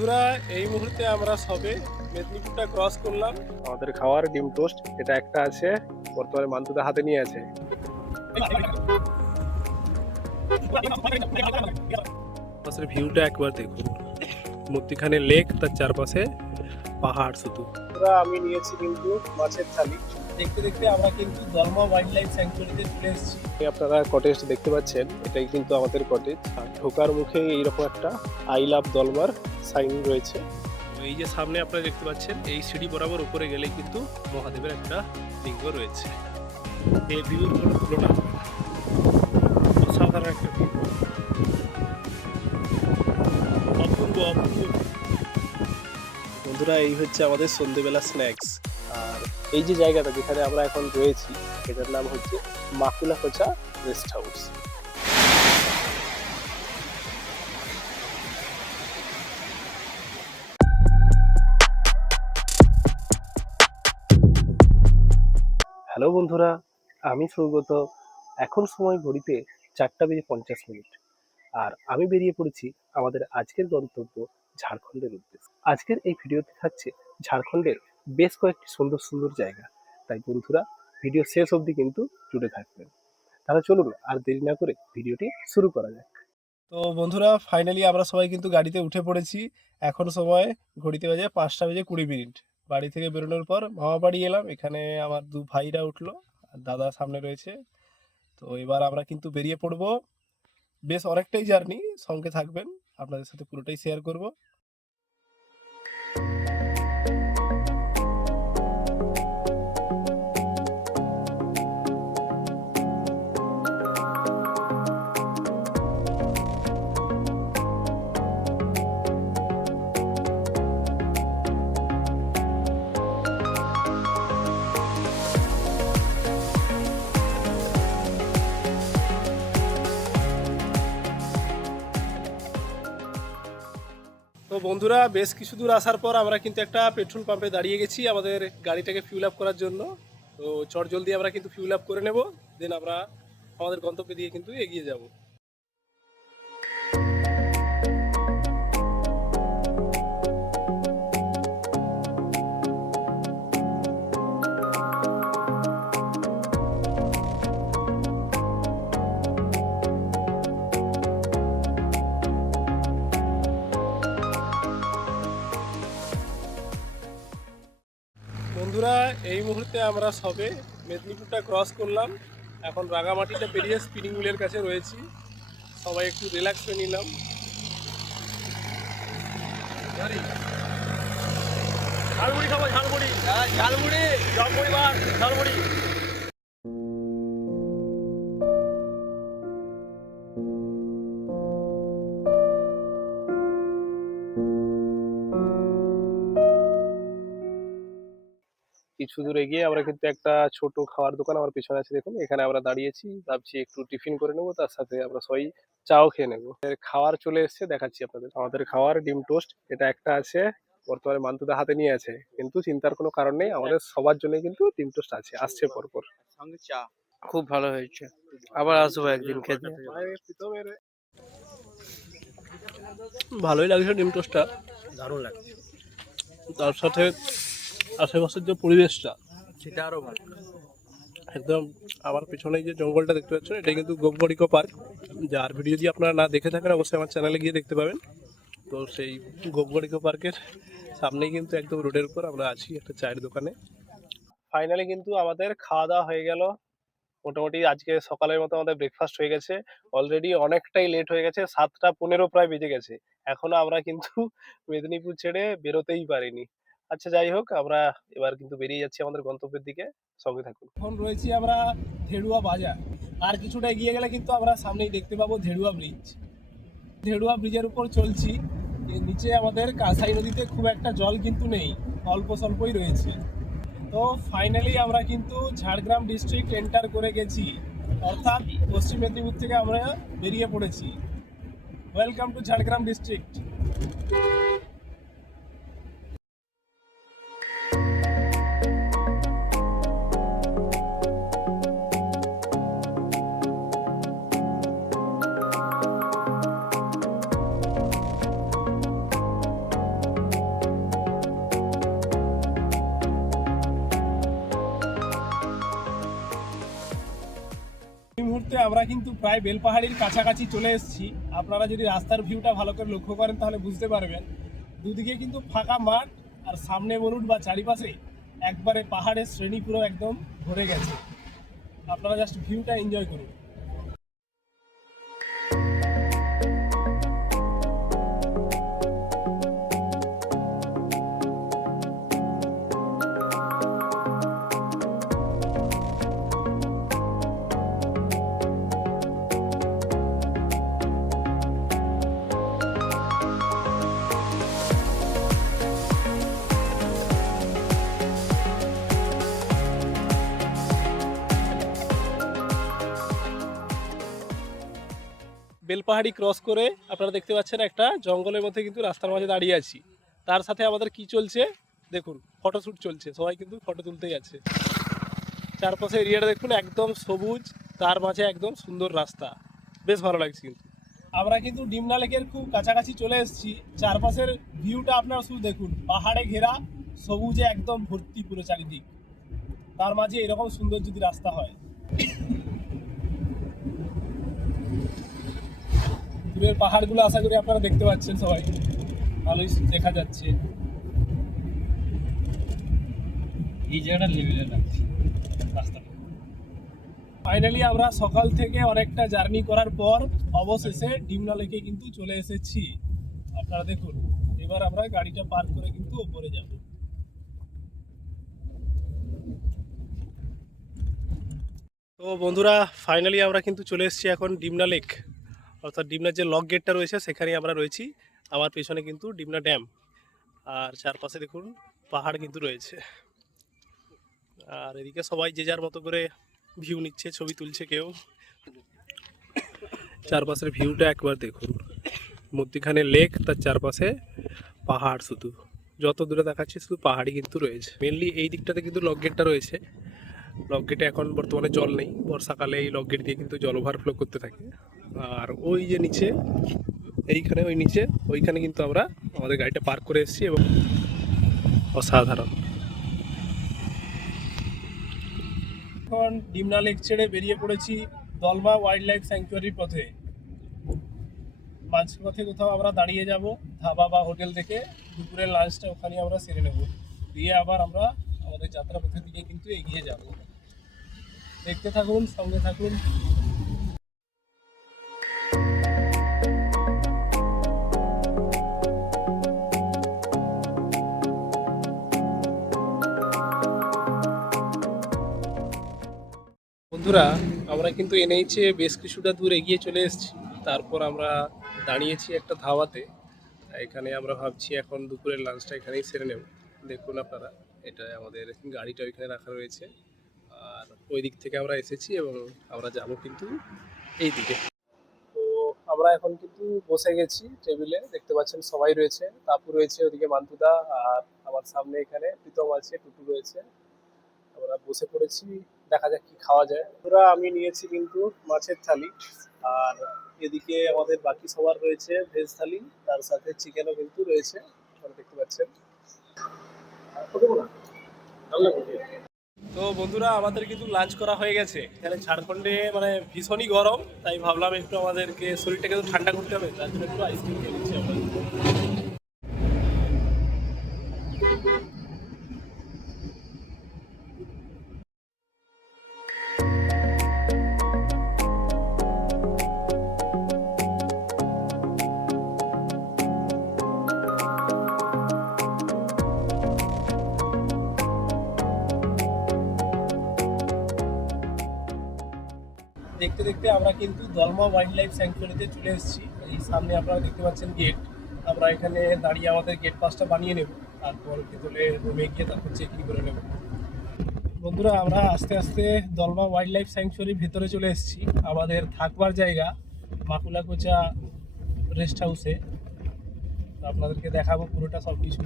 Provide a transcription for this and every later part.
বন্ধুরা এই মুহূর্তে আমরা সবে মেদিনীপুরটা ক্রস করলাম। আমাদের খাওয়ার ডিম টোস্ট এটা একটা আছে, বর্তমানে মান্তুদা হাতে নিয়ে আছে। পাশের ভিউটা একবার দেখুন, মধ্যখানে লেক, তার চারপাশে পাহাড় শুধু। আমি নিয়েছি কিন্তু মাছের থালি। দেখতে দেখতে আমরা কিন্তু দলমা ওয়াইল্ড লাইফ স্যাংচুয়ারিতে চলে এসেছি। আপনারা কটেজ দেখতে পাচ্ছেন, এটাই কিন্তু আমাদের কটেজ। আর ঢোকার মুখে এইরকম একটা আই লাভ দলমার সাইন রয়েছে। এই যে সামনে আপনারা দেখতে পাচ্ছেন, এই সিঁড়ি বরাবর উপরে গেলেই কিন্তু মহাদেবের একটা লিঙ্গ রয়েছে। এই ভিউর কোনো তুলনা হবে না, অসাধারণ একটা ভিউ, অপূর্ব অপূর্ব। বন্ধুরা এই হচ্ছে আমাদের সন্ধ্যেবেলা স্ন্যাক্স। আর এই যে জায়গাটা যেখানে আমরা এখন রয়েছি, এটার নাম হচ্ছে মাকুলাকোচা রেস্ট হাউস। হ্যালো বন্ধুরা, আমি সৌগত। এখন সময় ঘড়িতে 4:50। আর আমি বেরিয়ে পড়েছি আমাদের আজকের গন্তব্য ঝাড়খণ্ডের উদ্দেশ্যে। আজকের এই ভিডিওতে থাকছে ঝাড়খণ্ডের বেশ কয়েকটি সুন্দর সুন্দর জায়গা। তাই বন্ধুরা ভিডিও শেষ অবধি কিন্তু জুড়ে থাকবেন। তাহলে চলুন আর দেরি না করে ভিডিওটি শুরু করা যাক। তো বন্ধুরা ফাইনালি আমরা সবাই কিন্তু গাড়িতে উঠে পড়েছি। এখন সময় ঘড়িতে বাজে 5:20। বাড়ি থেকে বেরোনোর পর মামাবাড়ি এলাম। এখানে আমার দু ভাইরা উঠলো, আর দাদা সামনে রয়েছে। তো এবার আমরা কিন্তু বেরিয়ে পড়বো। বেশ অনেকটাই জার্নি, সঙ্গে থাকবেন, আপনাদের সাথে পুরোটাই শেয়ার করব। তো বন্ধুরা বেশ কিছু দূর আসার পর আমরা কিন্তু একটা পেট্রোল পাম্পে দাঁড়িয়ে গেছি আমাদের গাড়িটাকে ফিউল আপ করার জন্য। তো চট জলদি আমরা কিন্তু ফিউল আপ করে নেব, দেন আমরা আমাদের গন্তব্যে দিয়ে কিন্তু এগিয়ে যাব। বন্ধুরা এই মুহূর্তে আমরা সবে মেদিনীপুরটা ক্রস করলাম। এখন রাঙামাটিটা পেরিয়ে স্পিনিং হুইলের কাছে রয়েছি। সবাই একটু রিল্যাক্স হয়ে নিলাম। ঝালমুড়ি খাবো, ঝালমুড়ি, ঝালমুড়ি, ঝালমুড়ি, ঝালমুড়ি। কিছু দূর এগিয়ে আমরা কিন্তু একটা ছোট খাওয়ার দোকান আমার পিছনে আছে, দেখুন এখানে আমরা দাঁড়িয়েছি। ভাবছি একটু টিফিন করে নেবো, তার সাথে আমরা সবাই চাও খেয়ে নেবো। খাওয়ার চলে এসছে, দেখাচ্ছি আপনাদের। আমাদের খাওয়ার ডিম টোস্ট এটা একটা আছে, বর্তমানে মান্তুদা হাতে নিয়ে আছে। কিন্তু চিন্তার কোনো কারণ নেই, আমাদের সবার জন্য কিন্তু ডিম টোস্ট আছে, আসছে পরপর। সঙ্গে চা খুব ভালো হয়েছে, আবার আসবো একদিন খেতে। ভালোই লাগছে ডিম টোস্টটা, দারুণ লাগছে। তার সাথে আশেপাশের যে পরিবেশটা সেটা আরো ভালো। একদম আমার পিছনে যে জঙ্গলটা দেখতে পাচ্ছেন, এটা কিন্তু গোপবড় ইকো পার্ক। যার ভিডিও যদি আপনারা না দেখে থাকেন অবশ্যই আমার চ্যানেলে গিয়ে দেখতে পাবেন। তো সেই গোপবড় ইকো পার্কের সামনেই কিন্তু একদম রোডের উপর আমরা আছি একটা চায়ের দোকানে। ফাইনালি কিন্তু আমাদের খাওয়া দাওয়া হয়ে গেল। মোটামুটি আজকে সকালের মতো আমাদের ব্রেকফাস্ট হয়ে গেছে। অলরেডি অনেকটাই লেট হয়ে গেছে, 7:15 প্রায় বেজে গেছে। এখনো আমরা কিন্তু মেদিনীপুর ছেড়ে বেরোতেই পারিনি। আচ্ছা যাই হোক, আমরা এবার কিন্তু বেরিয়ে যাচ্ছি আমাদের গন্তব্যের দিকে, সঙ্গে থাকুন। এখন রয়েছি আমরা ধেড়ুয়া বাজার। আর কিছুটা এগিয়ে গেলে কিন্তু আমরা সামনেই দেখতে পাবো ধেড়ুয়া ব্রিজ। ধেড়ুয়া ব্রিজের উপর চলছি। এর নিচে আমাদের কাঁসাই নদীতে খুব একটা জল কিন্তু নেই, অল্প স্বল্পই রয়েছে। তো ফাইনালি আমরা কিন্তু ঝাড়গ্রাম ডিস্ট্রিক্ট এন্টার করে গেছি, অর্থাৎ পশ্চিম মেদিনীপুর থেকে আমরা বেরিয়ে পড়েছি। Welcome to Jhargram district. মুহূর্তে আমরা কিন্তু প্রায় বেলপাহাড়ির কাছাকাছি চলে এসেছি। আপনারা যদি রাস্তার ভিউটা ভালো করে লক্ষ্য করেন তাহলে বুঝতে পারবেন দুদিকে কিন্তু ফাঁকা মাঠ, আর সামনে বলুন বা চারিপাশে একবারে পাহাড়ের শ্রেণী পুরো একদম ভরে গেছে। আপনারা জাস্ট ভিউটা এনজয় করুন। বেলপাহাড়ি ক্রস করে আপনারা দেখতে পাচ্ছেন একটা জঙ্গলের মধ্যে কিন্তু রাস্তার মাঝে দাঁড়িয়ে আছি। তার সাথে আমাদের কি চলছে দেখুন, ফটোশ্যুট চলছে, সবাই কিন্তু ফটো তুলতেই আছে। চারপাশে এরিয়াটা দেখুন একদম সবুজ, তার মাঝে একদম সুন্দর রাস্তা, বেশ ভালো লাগছে। কিন্তু আমরা কিন্তু ডিমনা লেকের খুব কাছাকাছি চলে এসেছি। চারপাশের ভিউটা আপনারা শুধু দেখুন, পাহাড়ে ঘেরা, সবুজে একদম ভর্তি পুরো চারিদিক, তার মাঝে এরকম সুন্দর যদি রাস্তা হয়। দূরের পাহাড়গুলো আশা করি আপনারা দেখতে পাচ্ছেন, সবাই ভালোই দেখা যাচ্ছে। এই জায়গাটা লেভেলে লাগছে রাস্তাটা। ফাইনালি আমরা সকাল থেকে অনেকটা জার্নি করার পর অবশেষে ডিমনা লেকে কিন্তু চলে এসেছি। আপনারা দেখুন, এবার আমরা গাড়িটা পার্ক করে কিন্তু উপরে যাব। তো বন্ধুরা, ফাইনালি আমরা কিন্তু চলে এসেছি এখন ডিমনা লেক, অর্থাৎ ডিমনার যে লক গেটটা রয়েছে সেখানেই আমরা রয়েছি। আমার পেছনে কিন্তু ডিমনা ড্যাম, আর চারপাশে দেখুন পাহাড় কিন্তু রয়েছে। আর এদিকে সবাই যে যার মতো করে ভিউ নিচ্ছে, ছবি তুলছে কেউ। চারপাশের ভিউটা একবার দেখুন, মধ্যখানে লেক, তার চারপাশে পাহাড়, শুধু যত দূরে দেখাচ্ছে শুধু পাহাড়ই কিন্তু রয়েছে। মেনলি এই দিকটাতে কিন্তু লক গেটটা রয়েছে। লক গেটে এখন বর্তমানে জল নেই, বর্ষাকালে এই লক গেট দিয়ে কিন্তু জল ওভারফ্লো করতে থাকে। আর ওই যে নিচে, এইখানে ওই নিচে ওইখানে কিন্তু আমরা আমাদের গাড়িটা পার্ক করে এসেছি, এবং অসাধারণ। এখন ডিমনা লেক ছেড়ে বেরিয়ে পড়েছি দলমা ওয়াইল্ড লাইফ স্যাংচুয়ারির পথে। মাঝপথে কোথাও আমরা দাঁড়িয়ে যাব ধাবা বা হোটেল থেকে, দুপুরের লাঞ্চটা ওখানে আমরা সেরে নেব, দিয়ে আবার আমরা আমাদের যাত্রা পথের দিকে কিন্তু এগিয়ে যাব। দেখতে থাকুন, সঙ্গে থাকুন। বন্ধুরা, আমরা কিন্তু এনএইচে বেশ কিছুটা দূর এগিয়ে চলে এসেছি। তারপর আমরা দাঁড়িয়েছি একটা ধাবাতে। এখানে আমরা ভাবছি এখন দুপুরের লাঞ্চটা এখানেই সেরে নেব। দেখুন আপনারা, এটা আমাদের গাড়িটা ওইখানে রাখা রয়েছে, আর ওই দিক থেকে আমরা এসেছি এবং আমরা যাব কিন্তু এই দিকে। তো আমরা এখন কিন্তু বসে গেছি টেবিলে, দেখতে পাচ্ছেন সবাই রয়েছে। তাপু রয়েছে ওদিকে, মান্তুদা, আর আমার সামনে এখানে প্রীতম আছে, টুটু রয়েছে। আমরা বসে পড়েছি, দেখা যাক কি খাওয়া যায়। পুরা আমি নিয়েছি কিন্তু মাছের থালি, আর এদিকে আমাদের বাকি সবার রয়েছে ভেজ থালি, তার সাথে চিকেনও কিন্তু রয়েছে, আপনারা দেখতে পাচ্ছেন। তো বন্ধুরা, আমাদের কিন্তু লাঞ্চ করা হয়ে গেছে। এখানে ঝাড়খণ্ডে মানে ভীষণই গরম, তাই ভাবলাম একটু আমাদেরকে শরীরটাকে একটু ঠান্ডা করতে হবে, তার জন্য একটু আইসক্রিম খেয়ে নিচ্ছি আমরা। দেখতে দেখতে আমরা কিন্তু দলমা ওয়াইল্ড লাইফ স্যাংচুয়ারিতে চলে এসেছি। এই সামনে আপনারা দেখতে পাচ্ছেন গেট। আমরা এখানে দাঁড়িয়ে আমাদের গেট পাসটা বানিয়ে নেব, তারপর ভেতরে রুমে গিয়ে তারপর চেকিং করে নেব। বন্ধুরা, আমরা আস্তে আস্তে দলমা ওয়াইল্ড লাইফ স্যাংচুয়ারির ভেতরে চলে এসেছি। আমাদের থাকবার জায়গা মাকুলাকোচা রেস্ট হাউসে। আপনাদেরকে দেখাবো পুরোটা সব কিছু।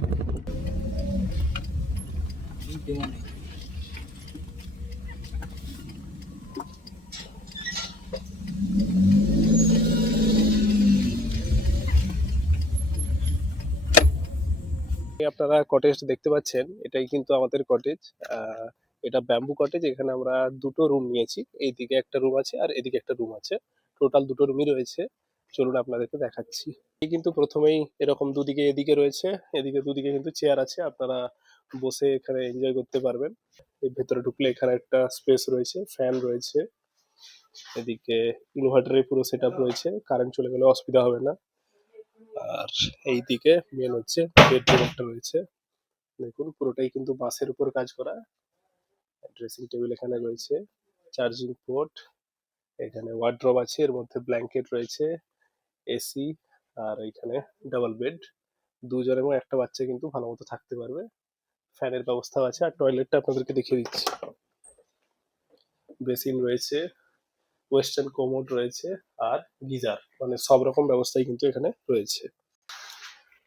আপনারা কটেজ দেখতে পাচ্ছেন, এটাই কিন্তু আমাদের কটেজ। এটা ব্যাম্বু কটেজ। এখানে আমরা দুটো রুম নিয়েছি, এইদিকে একটা রুম আছে আর এদিকে একটা রুম আছে, টোটাল দুটো রুমই রয়েছে। চলুন আপনাদেরকে দেখাচ্ছি। এই কিন্তু প্রথমেই এরকম দুদিকে, এদিকে রয়েছে, এদিকে দুদিকে কিন্তু চেয়ার আছে, আপনারা বসে এখানে এনজয় করতে পারবেন। এর ভেতরে ঢুকলে এখানে একটা স্পেস রয়েছে, ফ্যান রয়েছে, এদিকে ইনভার্টারের পুরো সেট আপ রয়েছে, কারেন্ট চলে গেলে অসুবিধা হবে না। আর এইদিকে মেন হচ্ছে বেডরুম একটা রয়েছে, দেখুন পুরোটাই কিন্তু বাঁশের উপর কাজ করা। ড্রেসিং টেবিল এখানে রয়েছে, চার্জিং পোর্ট, এখানে ওয়ার্ড্রব আছে, এর মধ্যে ব্ল্যাঙ্কেট রয়েছে, এসি, আর এখানে ডাবল বেড, দুজন এবং একটা বাচ্চা কিন্তু ভালো মতো থাকতে পারবে। ফ্যানের ব্যবস্থা আছে, আর টয়লেটটা আপনাদেরকে দেখিয়ে দিচ্ছি। বেসিন রয়েছে, ওয়েস্টার্ন কোমোড রয়েছে, আর গিজার, মানে সব রকম ব্যবস্থাই কিন্তু এখানে রয়েছে।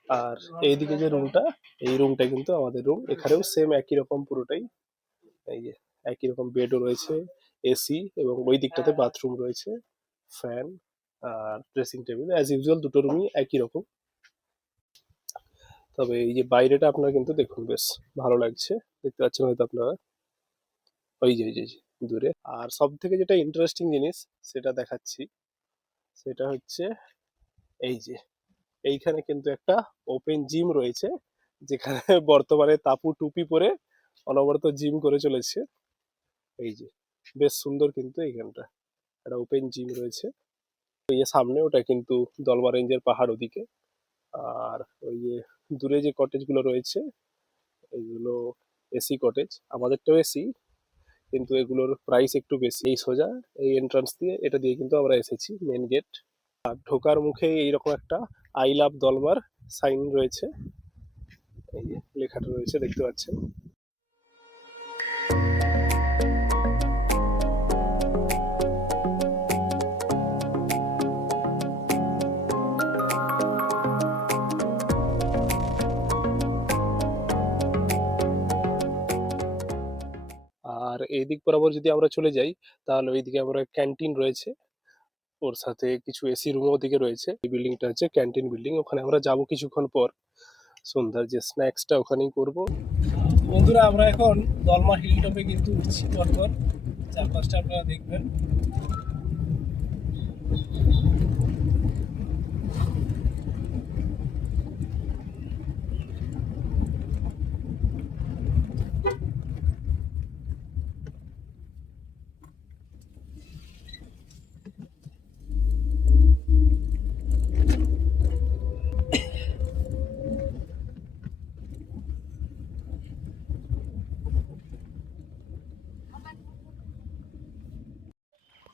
আর এইদিকে যে রুমটা, এই রুমটা কিন্তু আমাদের রুম, এখানেও সেম একই রকম পুরোটাই। এই যে একই রকম বেডও রয়েছে, এসি, এবং ওই দিকটাতে বাথরুম রয়েছে, ফ্যান, আর ড্রেসিং টেবিল। অ্যাজ ইউজুয়াল দুটো রুমই একই রকম। তবে এই যে বাইরেটা আপনারা কিন্তু দেখুন, বেশ ভালো লাগছে, দেখতে পাচ্ছেন হয়তো আপনারা, ওই যে দূরে। আর সব থেকে যেটা ইন্টারেস্টিং জিনিস সেটা দেখাচ্ছি, সেটা হচ্ছে এই যে এইখানে কিন্তু একটা ওপেন জিম রয়েছে, যেখানে বর্তমানে তাপু টুপি পরে অনবরত জিম করে চলেছে। এই যে বেশ সুন্দর কিন্তু এইখানটা একটা ওপেন জিম রয়েছে। ওই যে সামনে ওটা কিন্তু দলমা রেঞ্জের পাহাড় ওদিকে। আর ওই যে দূরে যে কটেজ গুলো রয়েছে, এইগুলো এসি কটেজ, আমাদেরটাও এসি, কিন্তু এগুলোর প্রাইস একটু বেশি। এই সোজা এই এন্ট্রান্স দিয়ে, এটা দিয়ে কিন্তু আমরা এসেছি, মেন গেট। আর ঢোকার মুখে এইরকম একটা আই লাভ দলমার সাইন রয়েছে, এই যে লেখাটা রয়েছে দেখতে পাচ্ছেন। আর এই দিক বরাবর যদি আমরা চলে যাই, তাহলে ওইদিকে আমরা ক্যান্টিন রয়েছে, ওর সাথে কিছু এসি রুমও ওদিকে রয়েছে। এই বিল্ডিংটা হচ্ছে ক্যান্টিন বিল্ডিং, ওখানে আমরা যাব কিছুক্ষণ পর। সন্ধ্যার যে স্ন্যাক্সটা ওখানেই করব। বন্ধুরা, আমরা এখন দলমা হিল টপে কিন্তু উঠছি, পরপর চারপাশটা আপনারা দেখবেন।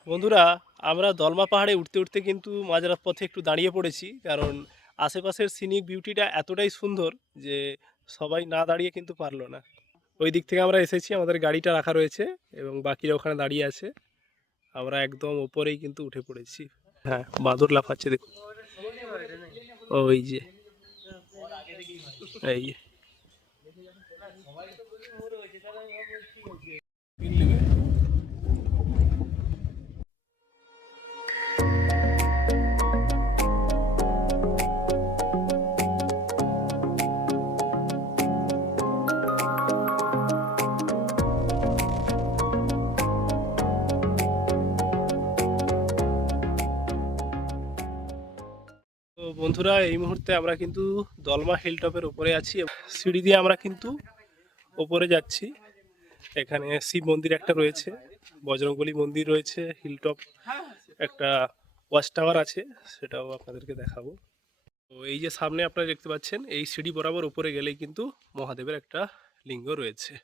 বন্ধুরা, আমরা দলমা পাহাড়ে উঠতে উঠতে কিন্তু মাঝরাত পথে একটু দাঁড়িয়ে পড়েছি, কারণ আশেপাশের সিনিক বিউটিটা এতটাই সুন্দর যে সবাই না দাঁড়িয়ে কিন্তু পারলো না। ওই দিক থেকে আমরা এসেছি, আমাদের গাড়িটা রাখা রয়েছে এবং বাকিরা ওখানে দাঁড়িয়ে আছে। আমরা একদম ওপরেই কিন্তু উঠে পড়েছি। হ্যাঁ, বাদর লাফাচ্ছে দেখুন, ওই যে, এই যে। তো বন্ধুরা, এই মুহূর্তে আমরা কিন্তু দলমা হিল টপের উপরে আছি, সিঁড়ি দিয়ে আমরা কিন্তু ওপরে যাচ্ছি। এখানে শিব মন্দির একটা রয়েছে, বজরংবলী মন্দির রয়েছে, হিলটপ একটা ওয়াচ টাওয়ার আছে, সেটাও আপনাদেরকে দেখাবো। তো এই যে সামনে আপনারা দেখতে পাচ্ছেন, এই সিঁড়ি বরাবর উপরে গেলেই কিন্তু মহাদেবের একটা লিঙ্গ রয়েছে।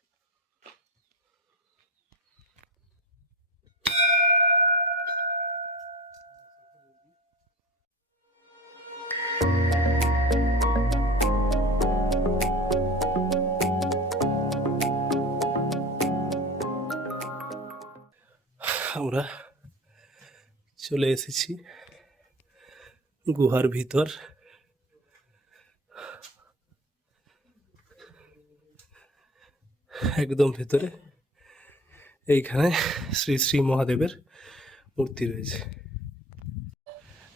আমরা চলে এসেছি গুহার ভিতর। একদম ভেতরে এইখানে শ্রী শ্রী মহাদেবের মূর্তি রয়েছে।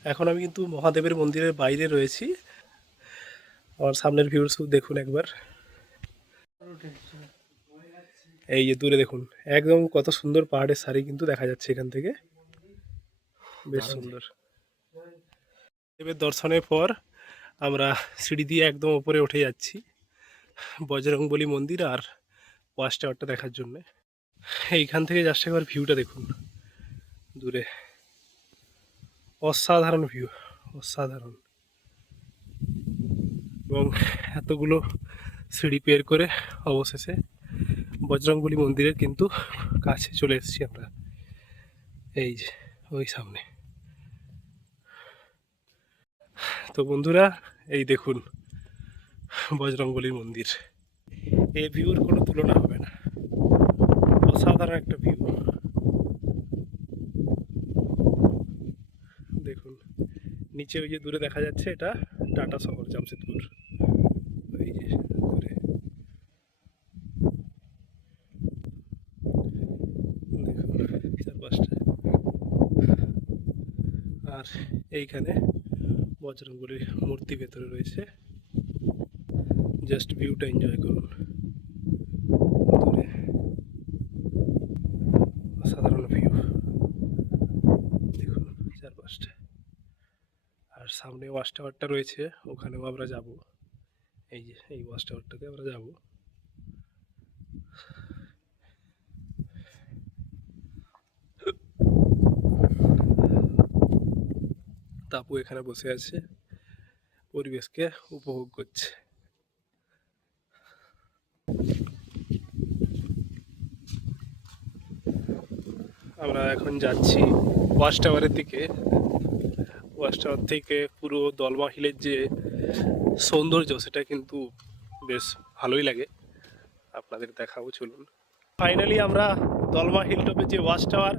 এখন আমি কিন্তু মহাদেবের মন্দিরের বাইরে রয়েছি। আমার সামনের ভিউস দেখুন একবার। এই যে দূরে দেখুন একদম কত সুন্দর পাহাড়ের সারি কিন্তু দেখা যাচ্ছে এখান থেকে, বেশ সুন্দর। এবার দর্শনের পর আমরা সিঁড়ি দিয়ে একদম উপরে উঠে যাচ্ছি বজরংবলী মন্দির আর ওয়াচ টাওয়ারটা দেখার জন্য। এইখান থেকে জাস্ট একবার ভিউটা দেখুন দূরে, অসাধারণ ভিউ, অসাধারণ। এবং এতগুলো সিঁড়ি পের করে অবশেষে বজরংবলী মন্দিরের কিন্তু কাছে চলে এসেছি আমরা। এই যে ওই সামনে। তো বন্ধুরা এই দেখুন বজরংবলীর মন্দির, এই ভিউর কোনো তুলনা হবে না, অসাধারণ একটা ভিউ। দেখুন নিচে ওই যে দূরে দেখা যাচ্ছে এটা টাটা শহর জামশেদপুর, ওই যে দূরে দেখুন চারপাশটা। আর এইখানে বজরংবলীর মূর্তি ভেতরে রয়েছে, জাস্ট ভিউটা এনজয় করুন দূরে, অসাধারণ ভিউ দেখুন চারপাশটা। আর সামনে ওয়াচ টাওয়ারটা রয়েছে, ওখানেও আমরা যাব। এই যে এই ওয়াচ টাওয়ারটাতে আমরা যাব। তাপু এখানে বসে আছে, পরিবেশকে উপভোগ করছে। আমরা এখন যাচ্ছি ওয়াচ টাওয়ারের দিকে। ওয়াচ টাওয়ার থেকে পুরো দলমা হিলের যে সৌন্দর্য সেটা কিন্তু বেশ ভালোই লাগে, আপনাদের দেখাবো চলুন। ফাইনালি আমরা দলমা হিল টপের যে ওয়াচ টাওয়ার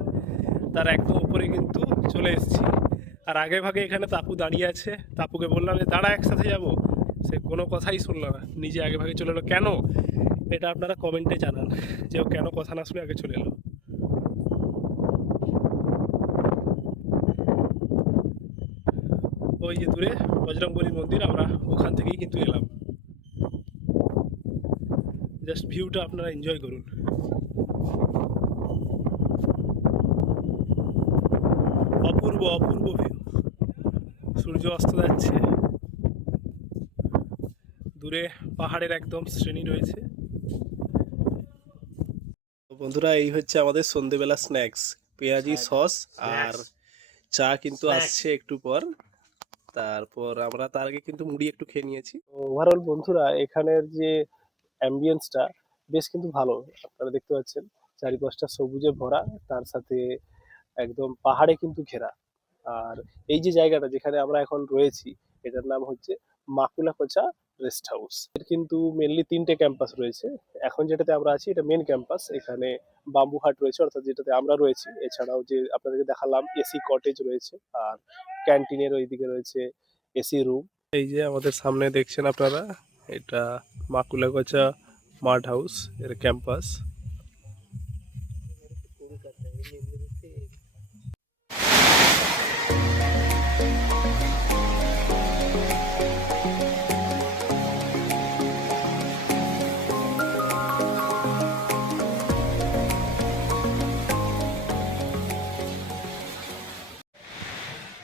তার একদম উপরে কিন্তু চলে এসেছি। আর আগে ভাগে এখানে তাপু দাঁড়িয়ে আছে, তাপুকে বললাম যে দাঁড়া একসাথে যাব, সে কোনো কথাই শুনলো না, নিজে আগে ভাগে চলে এলো। কেন এটা আপনারা কমেন্টে জানান যে ও কেন কথা না শুনে আগে চলে এলো। ওই যে দূরে বজরংবলী মন্দির, আমরা ওখান থেকেই কিন্তু এলাম। জাস্ট ভিউটা আপনারা এনজয় করুন। অপূর্ব অপূর্ব ভিউ, সূর্য অস্ত যাচ্ছে, দূরে পাহাড়ের একদম শ্রেণী রয়েছে। তো বন্ধুরা এই হচ্ছে আমাদের সন্ধেবেলা স্ন্যাক্স, পেঁয়াজি সস আর চা কিন্তু আসছে একটু পর। তারপর আমরা তার আগে কিন্তু মুড়ি একটু খেয়ে নিয়েছি। ওভারঅল বন্ধুরা এখানের যে অ্যাম্বিয়েন্সটা বেশ কিন্তু ভালো, আপনারা দেখতে পাচ্ছেন চারিপাশটা সবুজে ভরা, তার সাথে একদম পাহাড়ে কিন্তু ঘেরা। আর এই যে জায়গাটা যেখানে আমরা এখন রয়েছি এটার নাম হচ্ছে মাকুলাকোচা রেস্ট হাউস। এর কিন্তু মেনলি 3টে ক্যাম্পাস রয়েছে, এখন যেটাতে আমরা আছি এটা মেন ক্যাম্পাস। এখানে বাম্বু হাট রয়েছে অর্থাৎ যেটাতে আমরা রয়েছি, এছাড়াও যে আপনাদেরকে দেখালাম এসি কটেজ রয়েছে, আর ক্যান্টিনের ওইদিকে রয়েছে এসি রুম। এই যে আমাদের সামনে দেখছেন আপনারা, এটা মাকুলাকোচা মার্ট হাউস এর ক্যাম্পাস।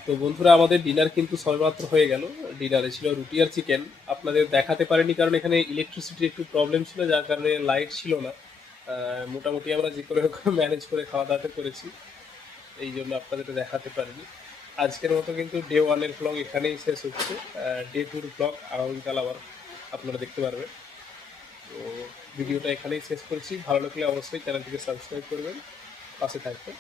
তো বন্ধুরা আমাদের ডিনার কিন্তু সবেমাত্র হয়ে গেল। ডিনারে ছিল রুটি আর চিকেন, আপনাদের দেখাতে পারিনি কারণ এখানে ইলেকট্রিসিটির একটু প্রবলেম ছিল, যার কারণে লাইট ছিল না। মোটামুটি আমরা যে করে ম্যানেজ করে খাওয়া দাওয়াটা করেছি, এই জন্য আপনাদের দেখাতে পারিনি। আজকের মতো কিন্তু ডে 1-এর ব্লগ এখানেই শেষ হচ্ছে। ডে 2-র ব্লগ আগামীকাল আবার আপনারা দেখতে পারবেন। তো ভিডিওটা এখানেই শেষ করছি, ভালো লাগলে অবশ্যই চ্যানেলটিকে সাবস্ক্রাইব করবেন, পাশে থাকবেন।